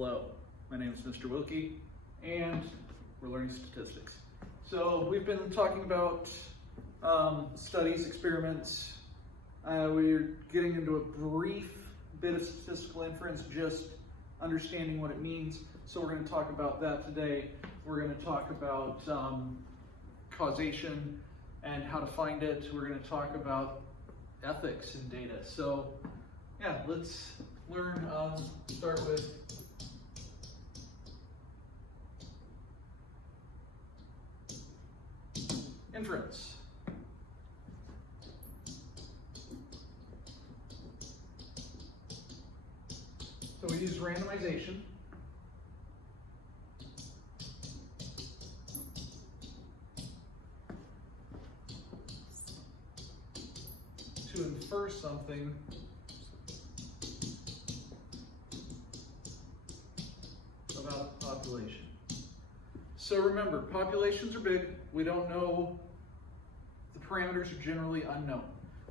Hello, my name is Mr. Wilke, and we're learning statistics. So we've been talking about studies, experiments. We're getting into a brief bit of statistical inference, just understanding what it means. So we're going to talk about that today. We're going to talk about causation and how to find it. We're going to talk about ethics in data. So yeah, let's learn, start with inference. So we use randomization to infer something about the population. So remember, populations are big. We don't know, the parameters are generally unknown.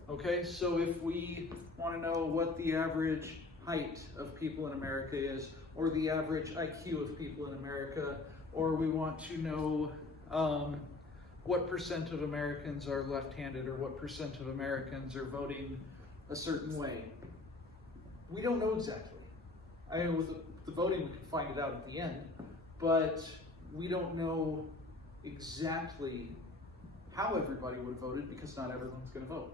Okay, so if we want to know what the average height of people in America is, or the average IQ of people in America, or we want to know what percent of Americans are left-handed, or what percent of Americans are voting a certain way. We don't know exactly. I mean, with the voting, we can find it out at the end, but we don't know exactly how everybody would have voted because not everyone's going to vote.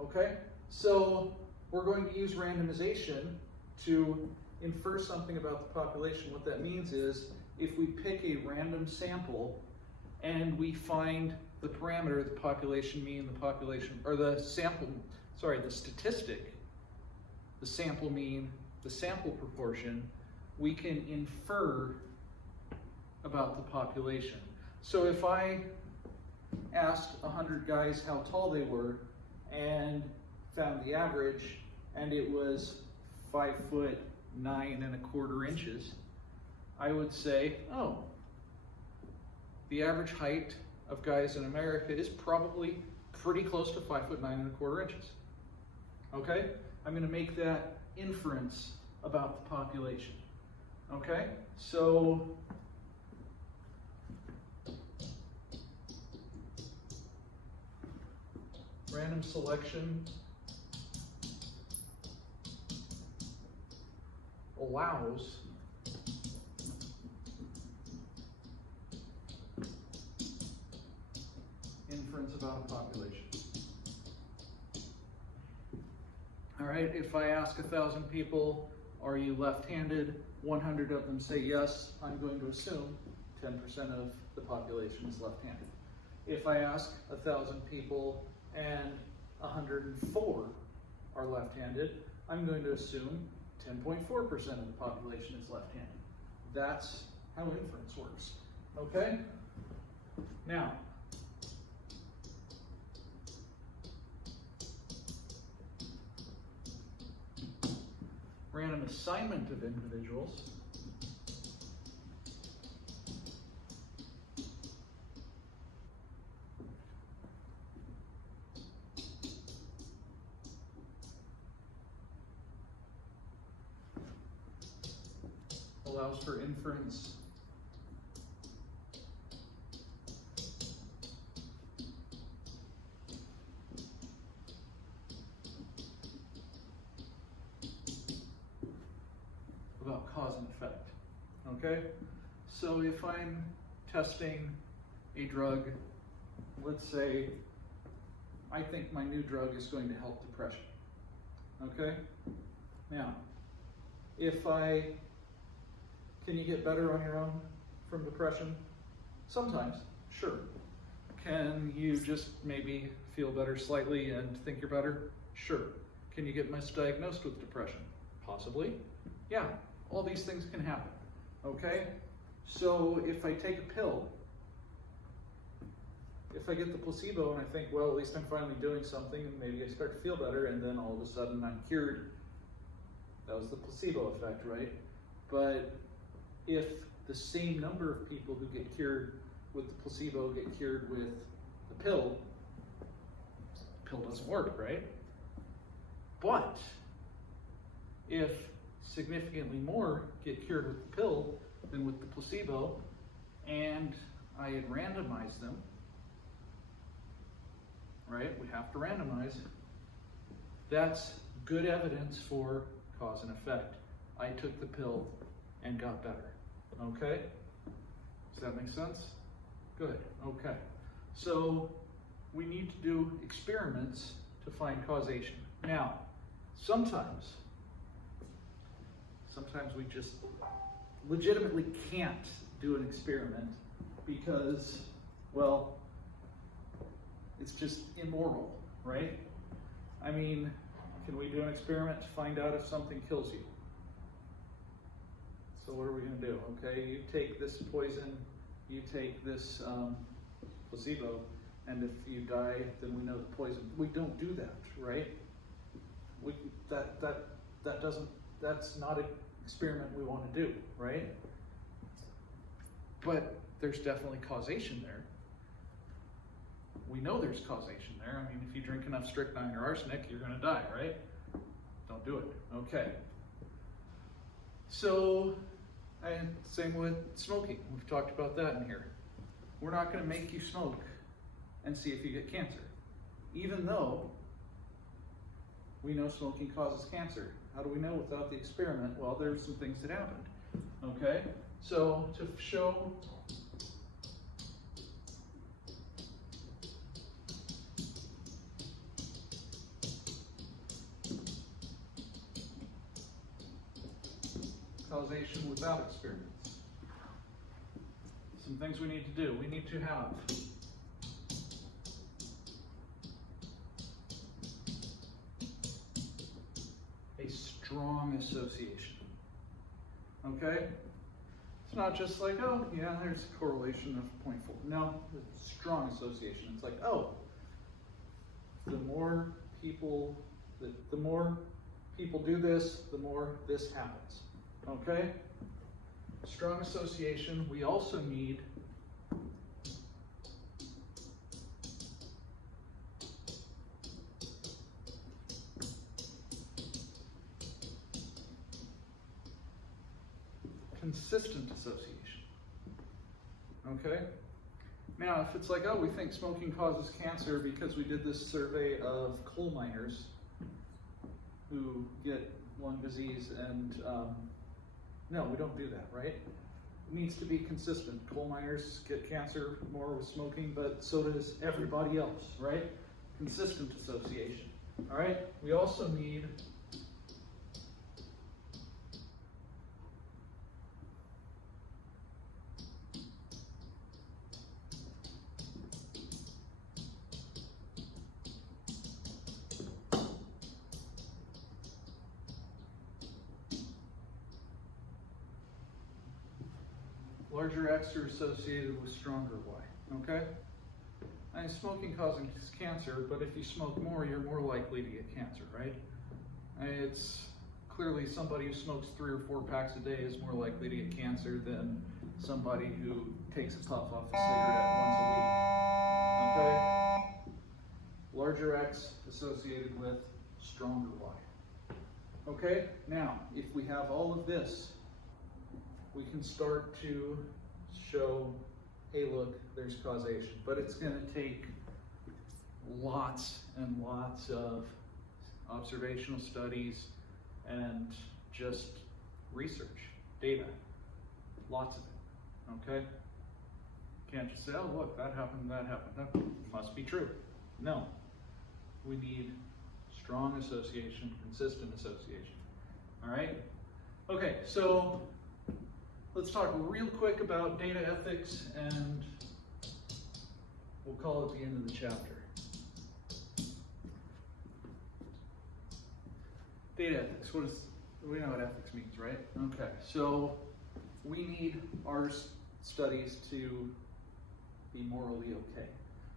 Okay? So we're going to use randomization to infer something about the population. What that means is if we pick a random sample and we find the parameter, the population mean, the population, or the sample, sorry, the statistic, the sample mean, the sample proportion, we can infer about the population. So if I asked 100 guys how tall they were and found the average, and it was 5'9" and a quarter inches, I would say, oh, the average height of guys in America is probably pretty close to 5'9" and a quarter inches. Okay? I'm going to make that inference about the population. Okay? So random selection allows inference about a population. All right, if I ask 1,000 people, are you left-handed? 100 of them say yes, I'm going to assume 10% of the population is left-handed. If I ask 1,000 people and 104 are left-handed, I'm going to assume 10.4% of the population is left-handed. That's how inference works. Okay? Now, random assignment of individuals allows for inference about cause and effect. Okay? So if I'm testing a drug, let's say I think my new drug is going to help depression. Okay? Now, can you get better on your own from depression? Sometimes, sure. Can you just maybe feel better slightly and think you're better? Sure. Can you get misdiagnosed with depression? Possibly. Yeah, all these things can happen. Okay? So if I take a pill, if I get the placebo and I think, well, at least I'm finally doing something, and maybe I start to feel better, and then all of a sudden I'm cured, that was the placebo effect, right? But if the same number of people who get cured with the placebo get cured with the pill doesn't work, right? But if significantly more get cured with the pill than with the placebo, and I had randomized them, right? We have to randomize. That's good evidence for cause and effect. I took the pill and got better. Okay? Does that make sense? Good. Okay. So we need to do experiments to find causation. Now, sometimes we just legitimately can't do an experiment because, well, it's just immoral, right? I mean, can we do an experiment to find out if something kills you? So what are we going to do? Okay, you take this poison, you take this placebo, and if you die, then we know the poison. We don't do that, right? That's not an experiment we want to do, right? But there's definitely causation there. We know there's causation there. I mean, if you drink enough strychnine or arsenic, you're going to die, right? Don't do it. Okay. So, and same with smoking. We've talked about that in here. We're not going to make you smoke and see if you get cancer, even though we know smoking causes cancer. How do we know without the experiment? Well, there's some things that happened. Okay, so to show causation without experiments, some things we need to do. We need to have a strong association. Okay? It's not just like, oh, yeah, there's a correlation of 0.4. No, it's a strong association. It's like, oh, the more people do this, the more this happens. Okay? Strong association. We also need consistent association. Okay? Now, if it's like, oh, we think smoking causes cancer because we did this survey of coal miners who get lung disease and no, we don't do that, right? It needs to be consistent. Coal miners get cancer more with smoking, but so does everybody else, right? Consistent association. All right? We also need larger X are associated with stronger Y, okay? And smoking causes cancer, but if you smoke more, you're more likely to get cancer, right? It's clearly somebody who smokes 3 or 4 packs a day is more likely to get cancer than somebody who takes a puff off a cigarette once a week, okay? Larger X associated with stronger Y. Okay, now, if we have all of this, we can start to show, hey, look, there's causation. But it's going to take lots and lots of observational studies and just research, data, lots of it, okay? Can't just say, oh, look, that happened, that must be true. No, we need strong association, consistent association, all right? Okay, so let's talk real quick about data ethics, and we'll call it the end of the chapter. Data ethics, we know what ethics means, right? Okay, so we need our studies to be morally okay.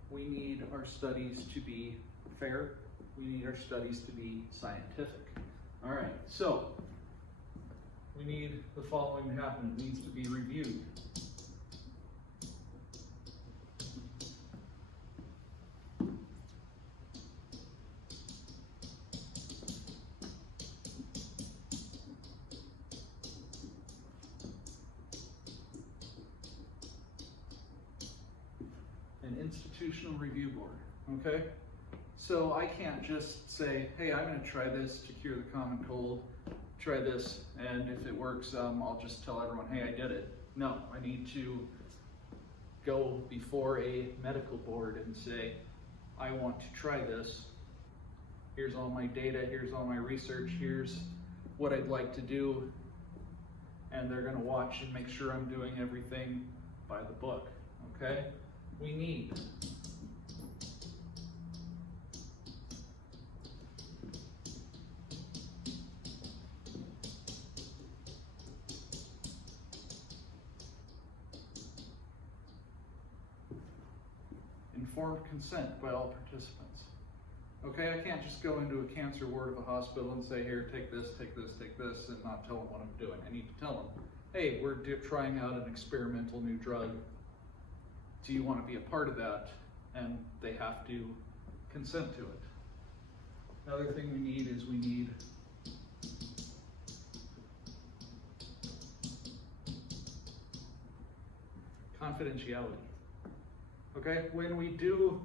We need our studies to be fair. We need our studies to be scientific. All right, so we need the following to happen. It needs to be reviewed. An institutional review board, okay? So I can't just say, hey, I'm gonna try this to cure the common cold, try this, and if it works, I'll just tell everyone, hey, I did it. No, I need to go before a medical board and say, I want to try this. Here's all my data, here's all my research, here's what I'd like to do. And they're gonna watch and make sure I'm doing everything by the book, okay? We need informed consent by all participants. Okay, I can't just go into a cancer ward of a hospital and say, here, take this, take this, take this, and not tell them what I'm doing. I need to tell them, hey, we're trying out an experimental new drug. Do you want to be a part of that? And they have to consent to it. Another thing we need is we need confidentiality. Okay, when we do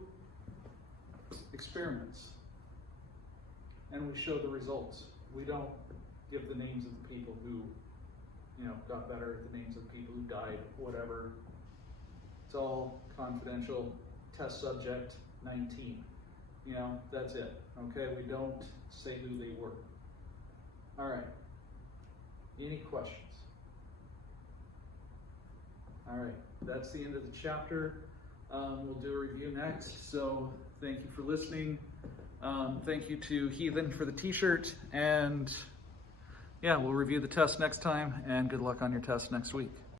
experiments and we show the results, we don't give the names of the people who, got better, the names of people who died, whatever. It's all confidential. Test subject 19. That's it. Okay, we don't say who they were. All right. Any questions? All right, that's the end of the chapter. We'll do a review next. So thank you for listening. Thank you to Heathen for the t-shirt. And yeah, we'll review the test next time, and good luck on your test next week.